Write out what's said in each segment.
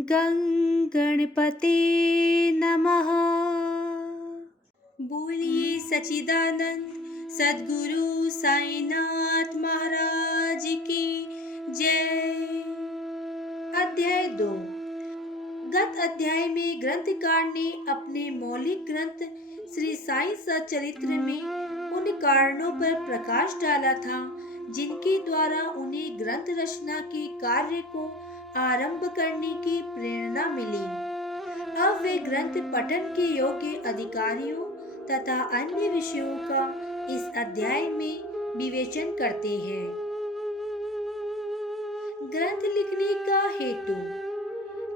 गं गणपते नमः। बोलिए सच्चिदानंद सद्गुरु साईनाथ महाराज की जय। अध्याय 2। गत अध्याय में ग्रंथकार ने अपने मौलिक ग्रंथ श्री साई सच्चरित्र में उन कारणों पर प्रकाश डाला था जिनके द्वारा उन्हें ग्रंथ रचना के कार्य को आरंभ करने की प्रेरणा मिली। अब वे ग्रंथ पठन के योग्य अधिकारियों तथा अन्य विषयों का इस अध्याय में विवेचन करते हैं। ग्रंथ लिखने का हेतु।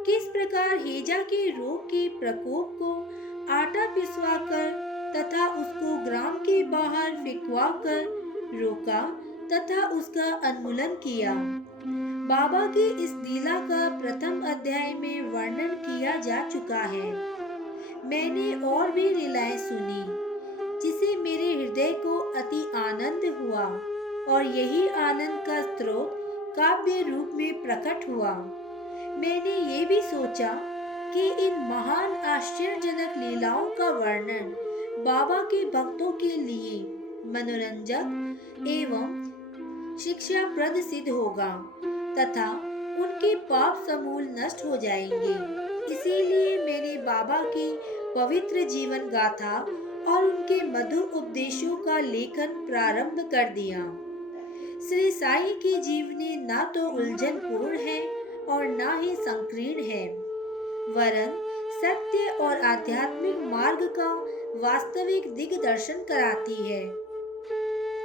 किस प्रकार हैजा के रोग के प्रकोप को आटा पिसवाकर तथा उसको ग्राम के बाहर फेंकवाकर रोका तथा उसका उन्मूलन किया। बाबा की इस लीला का प्रथम अध्याय में वर्णन किया जा चुका है। मैंने और भी लीलाएं सुनी जिसे मेरे हृदय को अति आनंद हुआ और यही आनंद का स्रोत काव्य रूप में प्रकट हुआ। मैंने ये भी सोचा कि इन महान आश्चर्यजनक लीलाओं का वर्णन बाबा के भक्तों के लिए मनोरंजक एवं शिक्षाप्रद सिद्ध होगा तथा उनके पाप समूल नष्ट हो जाएंगे। इसीलिए मैंने बाबा की पवित्र जीवन गाथा और उनके मधुर उपदेशों का लेखन प्रारंभ कर दिया। श्री साई की जीवनी ना तो उलझन पूर्ण है और ना ही संकीर्ण है, वरन सत्य और आध्यात्मिक मार्ग का वास्तविक दिग्दर्शन कराती है।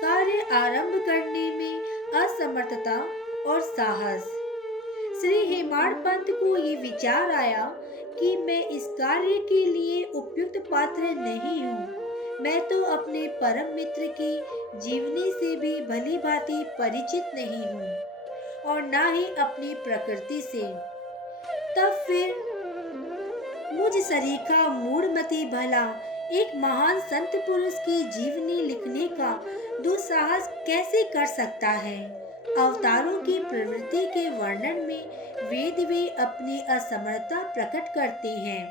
कार्य आरंभ करने में असमर्थता और साहस। श्री हेमाड़ पंत को ये विचार आया कि मैं इस कार्य के लिए उपयुक्त पात्र नहीं हूँ। मैं तो अपने परम मित्र की जीवनी से भी भली भांति परिचित नहीं हूँ और ना ही अपनी प्रकृति से। तब फिर मुझ सरीखा मूढ़मती भला एक महान संत पुरुष की जीवनी लिखने का दुस्साहस कैसे कर सकता है। अवतारों की प्रवृत्ति के वर्णन में वेद वे अपनी असमर्थता प्रकट करते हैं।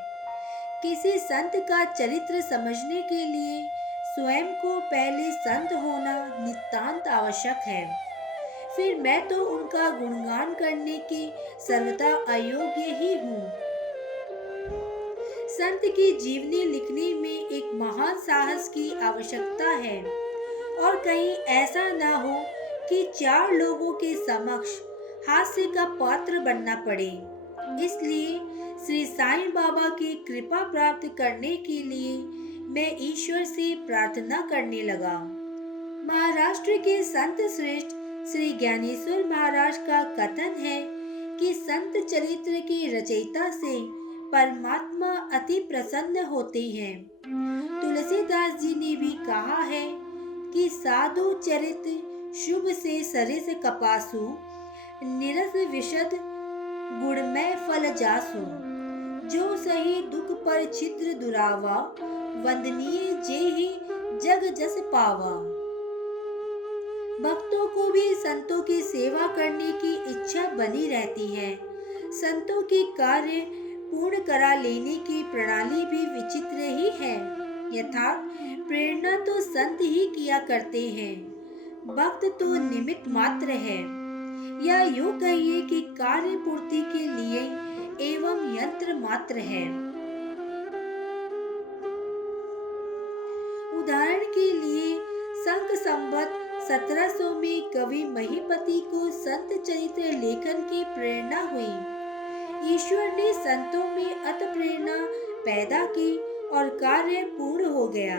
किसी संत का चरित्र समझने के लिए स्वयं को पहले संत होना नितांत आवश्यक है। फिर मैं तो उनका गुणगान करने के सर्वथा अयोग्य ही हूँ। संत की जीवनी लिखने में एक महान साहस की आवश्यकता है और कहीं ऐसा न हो कि 4 लोगों के समक्ष हास्य का पात्र बनना पड़े। इसलिए श्री साईं बाबा की कृपा प्राप्त करने के लिए मैं ईश्वर से प्रार्थना करने लगा। महाराष्ट्र के संत श्रेष्ठ श्री ज्ञानेश्वर महाराज का कथन है कि संत चरित्र की रचयिता से परमात्मा अति प्रसन्न होते हैं। तुलसीदास जी ने भी कहा है कि साधु चरित शुभ से सरिस कपासु निरस विशद गुणमय फल जासु। जो सही दुख पर छिद्र दुरावा वंदनीय जे ही जग जस पावा। भक्तों को भी संतों की सेवा करने की इच्छा बनी रहती है। संतों के कार्य पूर्ण करा लेने की प्रणाली भी विचित्र ही है। यथार्थ प्रेरणा तो संत ही किया करते हैं, भक्त तो निमित्त मात्र है, या यूं कहिए कि कार्य पूर्ति के लिए एवं यंत्र मात्र है। उदाहरण के लिए संक संवत 1700 में कवि महीपति को संत चरित्र लेखन की प्रेरणा हुई। ईश्वर ने संतों में अत प्रेरणा पैदा की और कार्य पूर्ण हो गया।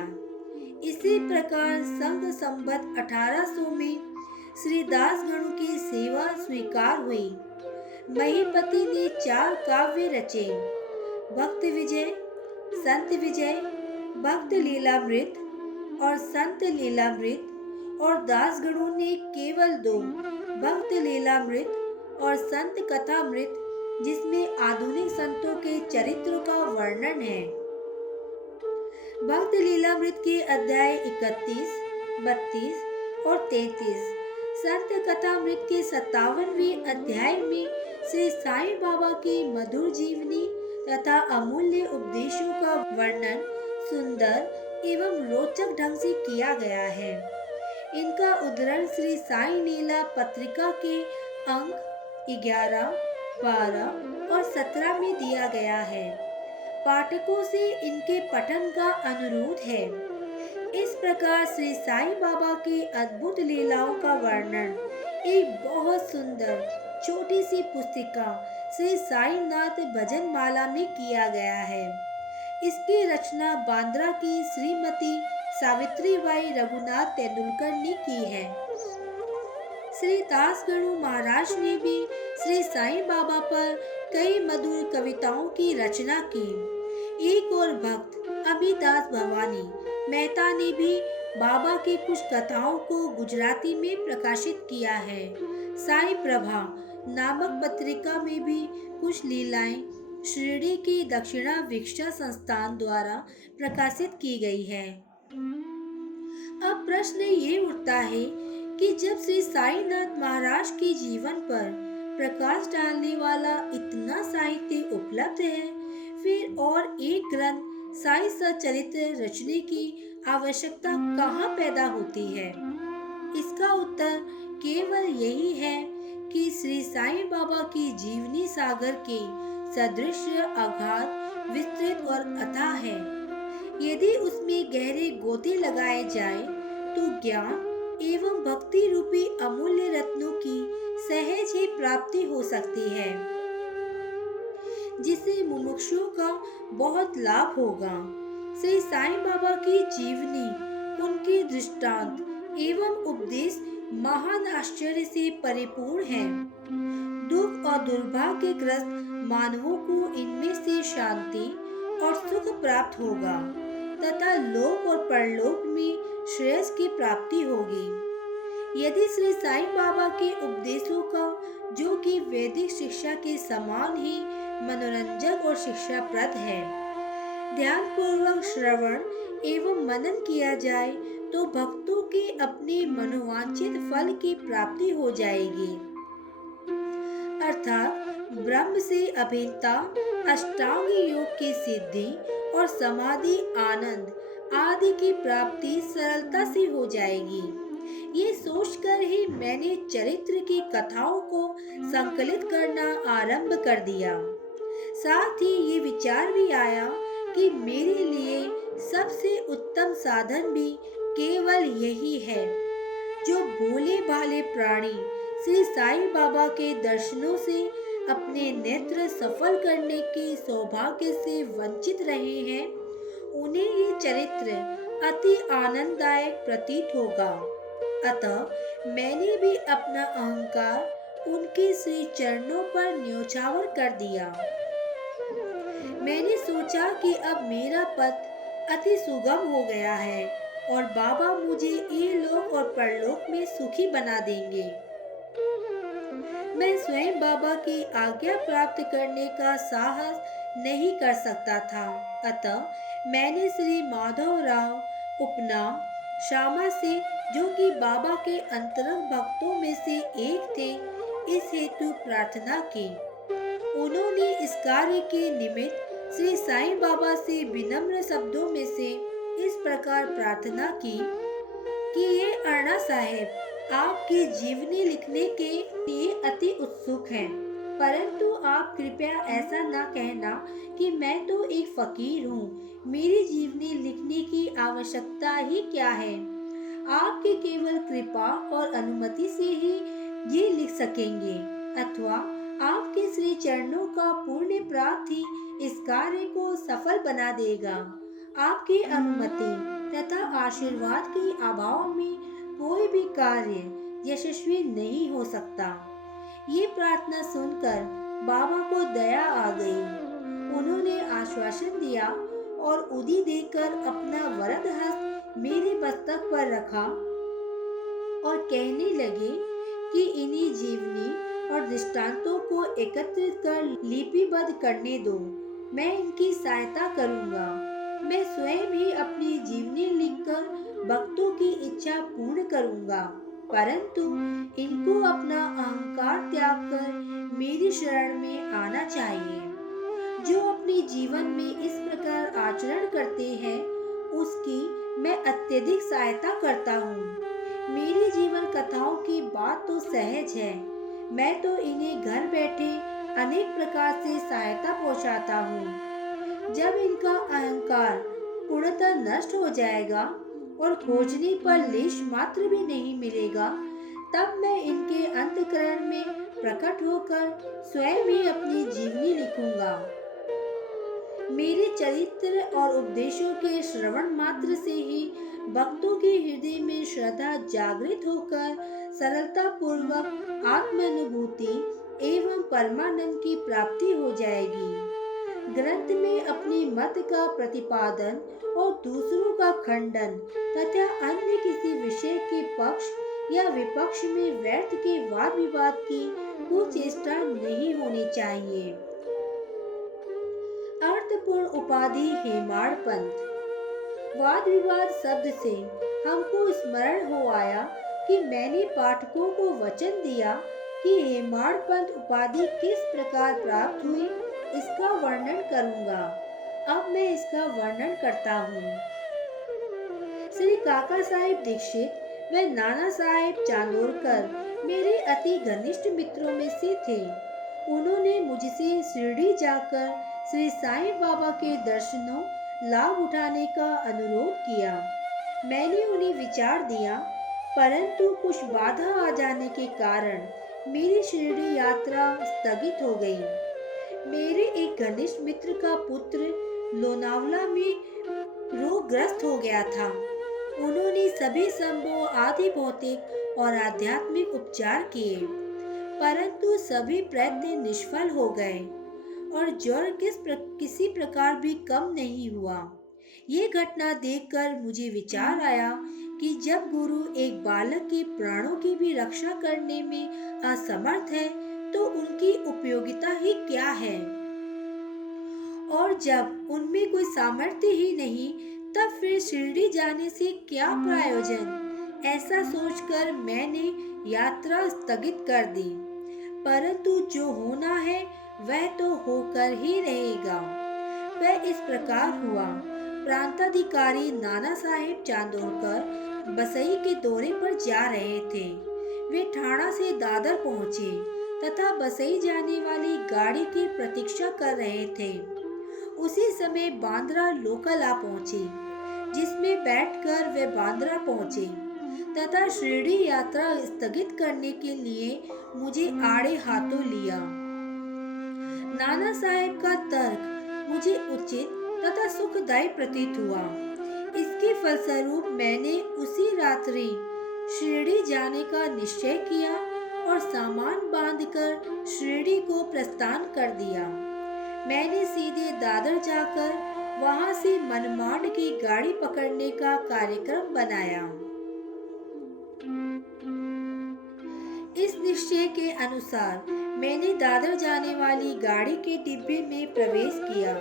इसी प्रकार संघ संवत 1800 में श्री दास गणों की सेवा स्वीकार हुई। महीपति ने 4 काव्य रचे, भक्त विजय, संत विजय, भक्त लीलामृत और संत लीलामृत, और दास गणों ने केवल 2, भक्त लीलामृत और संत कथामृत, जिसमें आधुनिक संतों के चरित्रों का वर्णन है। भक्त लीलामृत के अध्याय 31, 32 और 33, संत कथामृत के 57वें अध्याय में श्री साईं बाबा की मधुर जीवनी तथा अमूल्य उपदेशों का वर्णन सुंदर एवं रोचक ढंग से किया गया है। इनका उद्धरण श्री साईं लीला पत्रिका के अंक 11, 12 और 17 में दिया गया है। पाठकों से इनके पठन का अनुरोध है। इस प्रकार श्री साईं बाबा की अद्भुत लीलाओं का वर्णन एक बहुत सुंदर छोटी सी पुस्तिका श्री साईनाथ भजन माला में किया गया है। इसकी रचना बांद्रा की श्रीमती सावित्रीबाई रघुनाथ तेंदुलकर ने की है। श्री दासगणु महाराज ने भी श्री साईं बाबा पर कई मधुर कविताओं की रचना की। एक और भक्त अमिदास भवानी मेहता ने भी बाबा की कुछ कथाओं को गुजराती में प्रकाशित किया है। साई प्रभा नामक पत्रिका में भी कुछ लीलाएं शिरडी के दक्षिणा भिक्षा संस्थान द्वारा प्रकाशित की गई है। अब प्रश्न ये उठता है कि जब श्री साईनाथ महाराज के जीवन पर प्रकाश डालने वाला इतना साहित्य उपलब्ध है, फिर और एक ग्रंथ साई सचरित्र रचने की आवश्यकता कहाँ पैदा होती है? इसका उत्तर केवल यही है कि श्री साईं बाबा की जीवनी सागर के सदृश अगाध, विस्तृत और अथाह है। यदि उसमें गहरे गोते लगाए जाए तो ज्ञान एवं भक्ति रूपी अमूल्य रत्नों की सहज ही प्राप्ति हो सकती है, जिससे मुमुक्षुओं का बहुत लाभ होगा। श्री साईं बाबा की जीवनी, उनके दृष्टांत एवं उपदेश महान आश्चर्य से परिपूर्ण है। दुख और दुर्भाग्यग्रस्त मानवों को इनमें से शांति और सुख प्राप्त होगा तथा लोक और परलोक में श्रेयस की प्राप्ति होगी। यदि श्री साईं बाबा के उपदेशों का, जो कि वैदिक शिक्षा के समान ही मनोरंजक और शिक्षाप्रद है, ध्यान पूर्वक श्रवण एवं मनन किया जाए तो भक्तों के अपने मनोवांछित फल की प्राप्ति हो जाएगी, अर्थात ब्रह्म से अभिन्नता, अष्टांग योग की सिद्धि और समाधि आनंद आदि की प्राप्ति सरलता से हो जाएगी। ये सोचकर ही मैंने चरित्र की कथाओं को संकलित करना आरंभ कर दिया। साथ ही ये विचार भी आया कि मेरे लिए सबसे उत्तम साधन भी केवल यही है, जो भोले भाले प्राणी श्री साईं बाबा के दर्शनों से अपने नेत्र सफल करने के सौभाग्य से वंचित रहे हैं, उन्हें ये चरित्र अति आनंददायक प्रतीत होगा। अतः मैंने भी अपना अहंकार उनके श्री चरणों पर न्योछावर कर दिया। मैंने सोचा कि अब मेरा पथ अति सुगम हो गया है और बाबा मुझे इहलोक और परलोक में सुखी बना देंगे। मैं स्वयं बाबा की आज्ञा प्राप्त करने का साहस नहीं कर सकता था, अतः मैंने श्री माधवराव उपनाम श्यामा से, जो कि बाबा के अंतरंग भक्तों में से एक थे, इस हेतु प्रार्थना की। उन्होंने इस कार्य के निमित्त श्री साईं बाबा से विनम्र शब्दों में से इस प्रकार प्रार्थना की कि ये अण्णा साहेब आपकी जीवनी लिखने के लिए अति उत्सुक हैं, परंतु आप कृपया ऐसा न कहना कि मैं तो एक फकीर हूँ, मेरी जीवनी लिखने की आवश्यकता ही क्या है। आपकी केवल कृपा और अनुमति से ही ये लिख सकेंगे, अथवा आपके श्री चरणों का पुण्य प्राप्त ही इस कार्य को सफल बना देगा। आपकी अनुमति तथा आशीर्वाद के अभाव में कोई भी कार्य यशस्वी नहीं हो सकता। ये प्रार्थना सुनकर बाबा को दया आ गई। उन्होंने आश्वासन दिया और उदी देकर अपना वरद हस्त मेरे मस्तक पर रखा और कहने लगे कि इन्हीं जीवनी और दृष्टांतों को एकत्रित कर लिपिबद्ध करने दो। मैं इनकी सहायता करूंगा। मैं स्वयं ही अपनी जीवनी लिखकर भक्तों की इच्छा पूर्ण करूंगा, परंतु इनको अपना अहंकार त्याग कर मेरी उनकी शरण में आना चाहिए। जो अपने जीवन में इस प्रकार आचरण करते हैं, उसकी मैं अत्यधिक सहायता करता हूँ। मेरी जीवन कथाओं की बात तो सहज है, मैं तो इन्हें घर बैठे अनेक प्रकार से सहायता पहुँचाता हूँ। जब इनका अहंकार पूर्णतः नष्ट हो जाएगा और खोजने पर लेश मात्र भी नहीं मिलेगा, तब मैं इनके अंतःकरण में प्रकट होकर स्वयं ही अपनी जीवनी लिखूंगा। मेरे चरित्र और उपदेशों के श्रवण मात्र से ही भक्तों के हृदय में श्रद्धा जागृत होकर सरलता पूर्वक आत्मानुभूति एवं परमानंद की प्राप्ति हो जाएगी। ग्रंथ में अपने मत का प्रतिपादन और दूसरों का खंडन तथा अन्य किसी विषय के पक्ष या विपक्ष में व्यर्थ के वाद विवाद की कुचेष्टा नहीं होनी चाहिए। अर्थपूर्ण उपाधि हेमाड़ पंथ। वाद विवाद शब्द से हमको स्मरण हो आया कि मैंने पाठकों को वचन दिया कि हेमाड़ पंथ उपाधि किस प्रकार प्राप्त हुई, इसका वर्णन करूंगा। अब मैं इसका वर्णन करता हूँ। श्री काका साहेब दीक्षित व नाना साहेब चांदोरकर मेरे अति घनिष्ठ मित्रों में से थे। उन्होंने मुझसे शिरडी जाकर श्री साईं बाबा के दर्शनों लाभ उठाने का अनुरोध किया। मैंने उन्हें विचार दिया, परंतु कुछ बाधा आ जाने के कारण मेरी शिरडी यात्रा स्थगित हो गई। मेरे एक घनिष्ठ मित्र का पुत्र लोनावला में रोगग्रस्त हो गया था। उन्होंने सभी संभव आदि भौतिक और आध्यात्मिक उपचार किए, परंतु सभी प्रयत्न निष्फल हो गए और ज्वर किसी प्रकार भी कम नहीं हुआ। ये घटना देखकर मुझे विचार आया कि जब गुरु एक बालक के प्राणों की भी रक्षा करने में असमर्थ है, तो उनकी उपयोगिता ही क्या है। और जब उनमें कोई सामर्थ्य ही नहीं, तब फिर शिरडी जाने से क्या प्रयोजन। ऐसा सोचकर मैंने यात्रा स्थगित कर दी। परंतु जो होना है वह तो होकर ही रहेगा। वह इस प्रकार हुआ। प्रांताधिकारी नाना साहेब चांदोरकर बसई के दौरे पर जा रहे थे। वे ठाणा से दादर पहुंचे तथा बसई जाने वाली गाड़ी की प्रतीक्षा कर रहे थे। उसी समय बांद्रा लोकल आ पहुंची, जिसमें बैठकर वे बांद्रा पहुंचे तथा शिरडी यात्रा स्थगित करने के लिए मुझे आड़े हाथों लिया। नाना साहेब का तर्क मुझे उचित तथा सुखदायी प्रतीत हुआ। इसके फलस्वरूप मैंने उसी रात्रि शिरडी जाने का निश्चय किया और सामान बांधकर शिरडी को प्रस्थान कर दिया। मैंने सीधे दादर जाकर वहां से मनमाड की गाड़ी पकड़ने का कार्यक्रम बनाया। इस निश्चय के अनुसार मैंने दादर जाने वाली गाड़ी के डिब्बे में प्रवेश किया।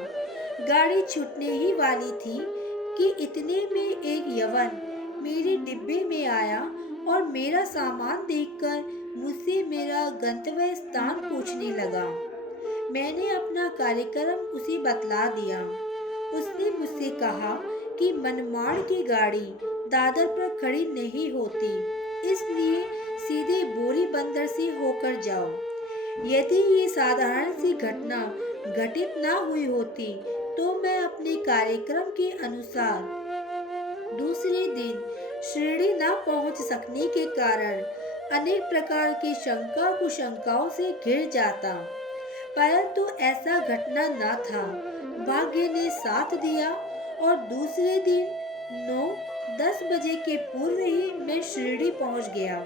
गाड़ी छूटने ही वाली थी कि इतने में एक यवन मेरे डिब्बे में आया और मेरा सामान देखकर मुझसे मेरा गंतव्य स्थान पूछने लगा। मैंने अपना कार्यक्रम उसे बतला दिया। उसने मुझसे कहा कि मनमाड़ की गाड़ी दादर पर खड़ी नहीं होती, इसलिए सीधे बोरी बंदर से होकर जाओ। यदि ये साधारण सी घटना घटित न हुई होती, तो मैं अपने कार्यक्रम के अनुसार दूसरे दिन शिरडी न पहुंच सकने के कारण अनेक प्रकार की शंका कुशंकाओं से घिर जाता, परंतु ऐसा घटना न था। भाग्य ने साथ दिया और दूसरे दिन 9-10 बजे के पूर्व ही मैं शिरडी पहुंच गया।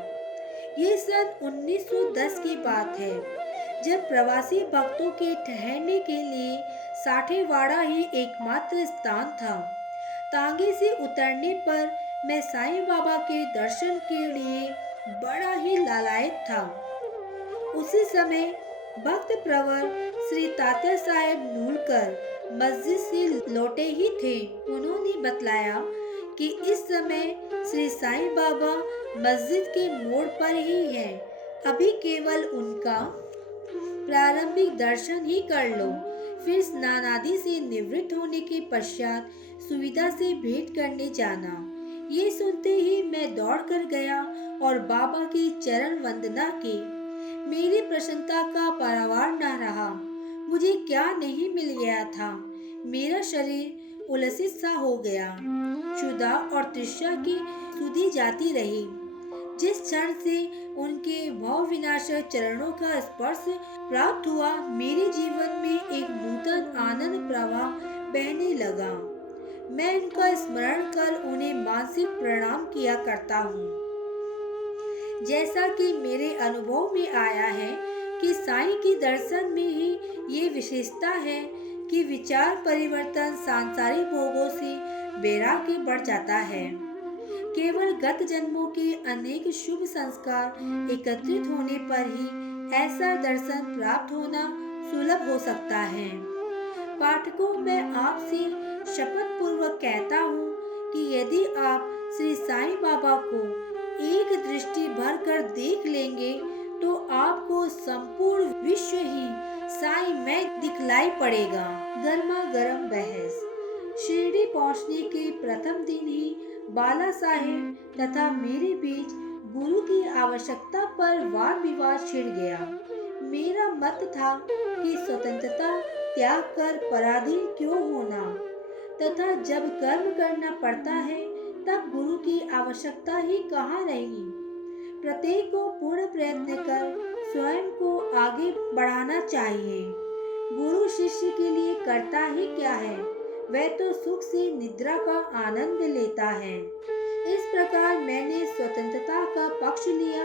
ये सन 1910 की बात है, जब प्रवासी भक्तों के ठहरने के लिए साठेवाड़ा ही एकमात्र स्थान था। तांगे से उतरने पर मैं साईं बाबा के दर्शन के लिए बड़ा ही लालायित था। उसी समय भक्त प्रवर श्री तात्या साहेब नूलकर मस्जिद से लौटे ही थे। उन्होंने बतलाया कि इस समय श्री साईं बाबा मस्जिद के मोड़ पर ही हैं। अभी केवल उनका प्रारंभिक दर्शन ही कर लो, फिर स्नान आदि से निवृत्त होने के पश्चात सुविधा से भेंट करने जाना। ये सुनते ही मैं दौड़ कर गया और बाबा की चरण वंदना की। मेरी प्रसन्नता का पारावार न रहा। मुझे क्या नहीं मिल गया था। मेरा शरीर उलसित सा हो गया। क्षुधा और तृष्णा की सुधि जाती रही। जिस क्षण से उनके भाव विनाशक चरणों का स्पर्श प्राप्त हुआ, मेरे जीवन में एक नूतन आनंद प्रवाह बहने लगा। मैं उनका स्मरण कर उन्हें मानसिक प्रणाम किया करता हूँ। जैसा कि मेरे अनुभव में आया है कि साईं की दर्शन में ही ये विशेषता है कि विचार परिवर्तन सांसारिक भोगों से वैराग्य बढ़ जाता है। केवल गत जन्मों के अनेक शुभ संस्कार एकत्रित होने पर ही ऐसा दर्शन प्राप्त होना सुलभ हो सकता है। पाठकों, मैं आपसे शपथ पूर्वक कहता हूँ कि यदि आप श्री साईं बाबा को एक दृष्टि भर कर देख लेंगे तो आपको संपूर्ण विश्व ही साईं में दिखलाई पड़ेगा। गर्मा गर्म बहस। शिरडी पहुंचने के प्रथम दिन ही बाला साहेब तथा मेरे बीच गुरु की आवश्यकता पर वाद विवाद छिड़ गया। मेरा मत था कि स्वतंत्रता त्याग कर पराधीन क्यों होना, तथा जब कर्म करना पड़ता है तब गुरु की आवश्यकता ही कहाँ रहेगी। प्रत्येक को पूर्ण प्रयत्न कर स्वयं को आगे बढ़ाना चाहिए। गुरु शिष्य के लिए करता ही क्या है, वह तो सुख से निद्रा का आनंद लेता है। इस प्रकार मैंने स्वतंत्रता का पक्ष लिया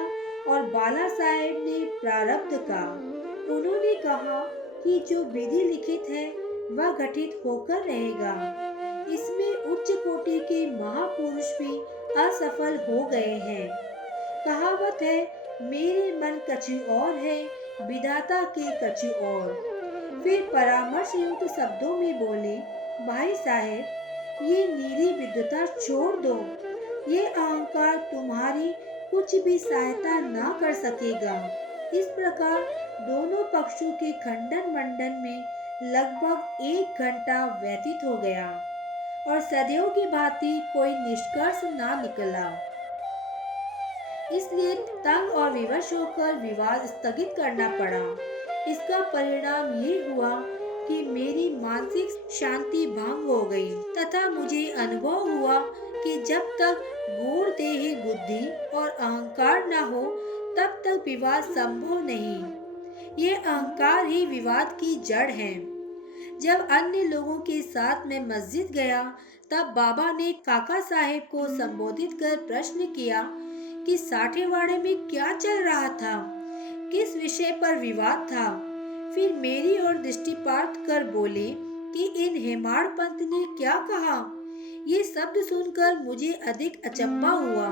और बाला साहेब ने प्रारब्ध का। उन्होंने कहा कि जो विधि लिखित है वह घटित होकर रहेगा। इसमें उच्च कोटि के महापुरुष भी असफल हो गए हैं। कहावत है, मेरे मन कछु और है, विधाता के कछु और। फिर परामर्श युक्त शब्दों में बोले, भाई साहेब, ये नीरी विद्वता छोड़ दो। ये अहंकार तुम्हारी कुछ भी सहायता ना कर सकेगा। इस प्रकार दोनों पक्षों के खंडन मंडन में लगभग 1 घंटा व्यतीत हो गया और सदैव की भांति कोई निष्कर्ष ना निकला। इसलिए तंग और विवश होकर विवाद स्थगित करना पड़ा। इसका परिणाम ये हुआ कि मेरी मानसिक शांति भंग हो गई तथा मुझे अनुभव हुआ कि जब तक गूढ़ देही बुद्धि और अहंकार न हो तब तक विवाद संभव नहीं। ये अहंकार ही विवाद की जड़ है। जब अन्य लोगों के साथ मैं मस्जिद गया तब बाबा ने काका साहेब को संबोधित कर प्रश्न किया कि साठेवाड़े में क्या चल रहा था, किस विषय पर विवाद था। फिर मेरी ओर दृष्टिपात कर बोले कि इन हेमाड़ पंत ने क्या कहा। ये शब्द सुनकर मुझे अधिक अचंभा हुआ।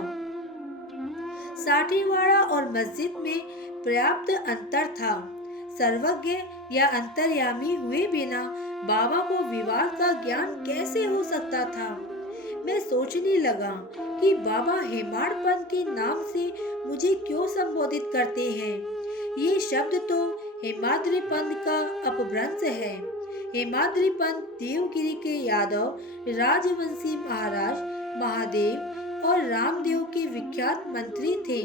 साठेवाड़ा और मस्जिद में पर्याप्त अंतर था। सर्वज्ञ या अंतर्यामी हुए बिना बाबा को विवाद का ज्ञान कैसे हो सकता था। मैं सोचने लगा कि बाबा हेमाड़ पंत के नाम से मुझे क्यों संबोधित करते हैं। ये शब्द तो हेमाद्रि पंत का अपभ्रंश है। हेमाद्रि पंत देवगिरी के यादव राजवंशी महाराज महादेव और रामदेव के विख्यात मंत्री थे।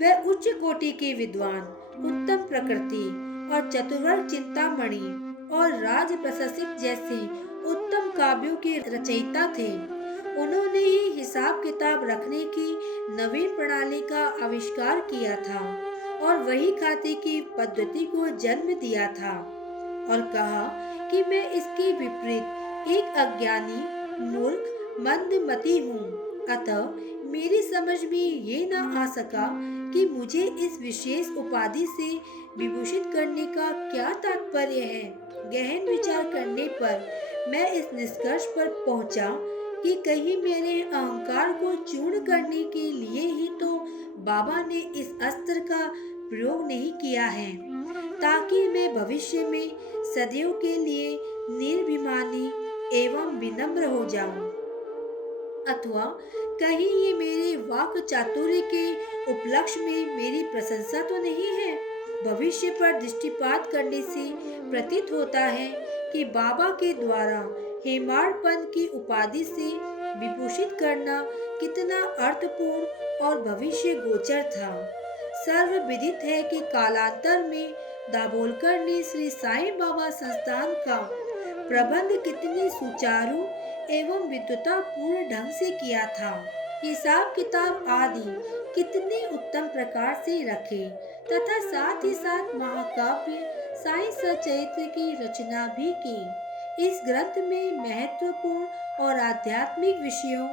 वह उच्च कोटि के विद्वान, उत्तम प्रकृति और चतुर्वर्ग चिंतामणि और राज प्रशसिक जैसे उत्तम काव्यों के रचयिता थे। उन्होंने ही हिसाब किताब रखने की नवीन प्रणाली का आविष्कार किया था और वही खाते की पद्धति को जन्म दिया था और कहा कि मैं इसके विपरीत एक अज्ञानी, मूर्ख, मंदमती हूँ। अतः मेरी समझ में ये न आ सका कि मुझे इस विशेष उपाधि से विभूषित करने का क्या तात्पर्य है। गहन विचार करने पर मैं इस निष्कर्ष पर पहुंचा कि कहीं मेरे अहंकार को चूर्ण करने के लिए ही तो बाबा ने इस अस्त्र का प्रयोग नहीं किया है, ताकि मैं भविष्य में सदैव के लिए निर्भिमानी एवं विनम्र हो जाऊं। अथवा कहीं ये मेरे वाक चातुर्य के उपलक्ष्य में मेरी प्रशंसा तो नहीं है। भविष्य पर दृष्टिपात करने से प्रतीत होता है कि बाबा के द्वारा हेमाडपंथ की उपाधि से विभूषित करना कितना अर्थपूर्ण और भविष्य गोचर था। सर्वविदित है कि कालांतर में दाभोलकर ने श्री साईं बाबा संस्थान का प्रबंध कितनी सुचारू एवं विद्वतापूर्ण ढंग से किया था। हिसाब किताब आदि कितने उत्तम प्रकार से रखे तथा साथ ही साथ महाकाव्य साईं सचरित्र की रचना भी की। इस ग्रंथ में महत्वपूर्ण और आध्यात्मिक विषयों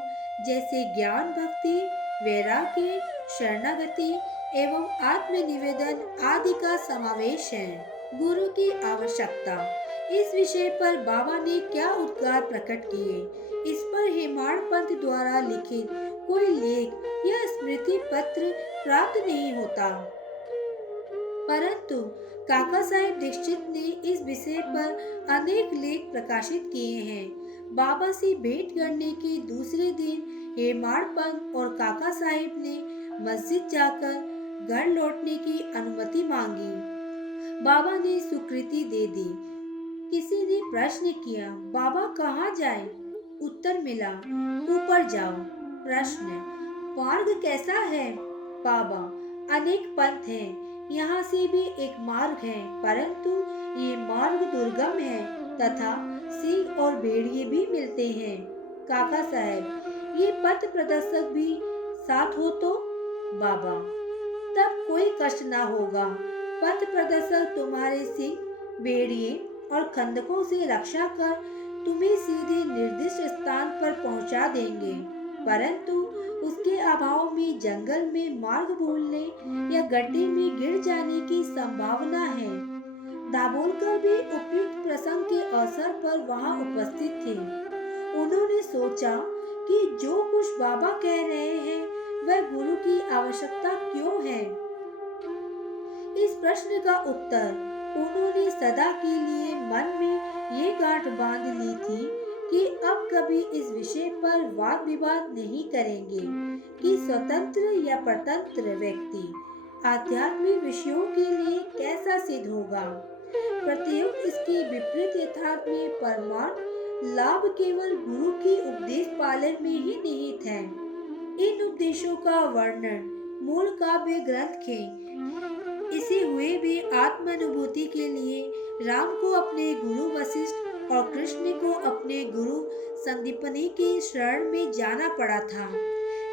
जैसे ज्ञान, भक्ति, वैराग्य, शरणागति एवं आत्मनिवेदन आदि का समावेश है। गुरु की आवश्यकता, इस विषय पर बाबा ने क्या उद्गार प्रकट किए, इस पर हेमाडपंथ द्वारा लिखित कोई लेख या स्मृति पत्र प्राप्त नहीं होता, परंतु काका साहेब दीक्षित ने इस विषय पर अनेक लेख प्रकाशित किए हैं। बाबा से भेंट करने के दूसरे दिन हेमाडपंथ और काका साहेब ने मस्जिद जाकर घर लौटने की अनुमति मांगी। बाबा ने स्वीकृति दे दी। किसी ने प्रश्न किया, बाबा कहाँ जाए? उत्तर मिला, ऊपर जाओ। प्रश्न, मार्ग कैसा है? बाबा, अनेक पंथ हैं, यहाँ से भी एक मार्ग है, परंतु ये मार्ग दुर्गम है तथा सिंह और भेड़िए भी मिलते हैं। काका साहब, ये पथ प्रदर्शक भी साथ हो तो? बाबा, तब कोई कष्ट ना होगा। पथ प्रदर्शक तुम्हारे सिंह, भेड़िए और खंदकों से रक्षा कर तुम्हें सीधे निर्दिष्ट स्थान पर पहुंचा देंगे, परंतु उसके अभाव में जंगल में मार्ग भूलने या गड्ढे में गिर जाने की संभावना है। दाभोलकर भी उपयुक्त प्रसंग के अवसर पर वहां उपस्थित थे। उन्होंने सोचा कि जो कुछ बाबा कह रहे हैं वह गुरु की आवश्यकता क्यों है। इस प्रश्न का उत्तर उन्होंने सदा के लिए मन में ये गांठ बांध ली थी कि अब कभी इस विषय पर वाद विवाद नहीं करेंगे कि स्वतंत्र या परतंत्र व्यक्ति आध्यात्मिक विषयों के लिए कैसा सिद्ध होगा। प्रत्युत इसके विपरीत यथार्थ में परमार्थ लाभ केवल गुरु की उपदेश पालन में ही निहित है। इन उपदेशों का वर्णन मूल काव्य ग्रंथ के इसे हुए भी आत्मानुभूति के लिए राम को अपने गुरु वशिष्ठ और कृष्ण को अपने गुरु संदीपनी की शरण में जाना पड़ा था।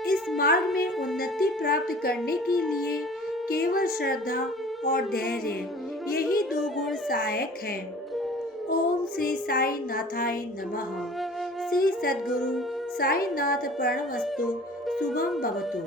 इस मार्ग में उन्नति प्राप्त करने के लिए केवल श्रद्धा और धैर्य, यही दो गुण सहायक हैं। ओम श्री साई नाथाय नमः। श्री सद्गुरु साई नाथ प्रणमस्तु। शुभम भवतु।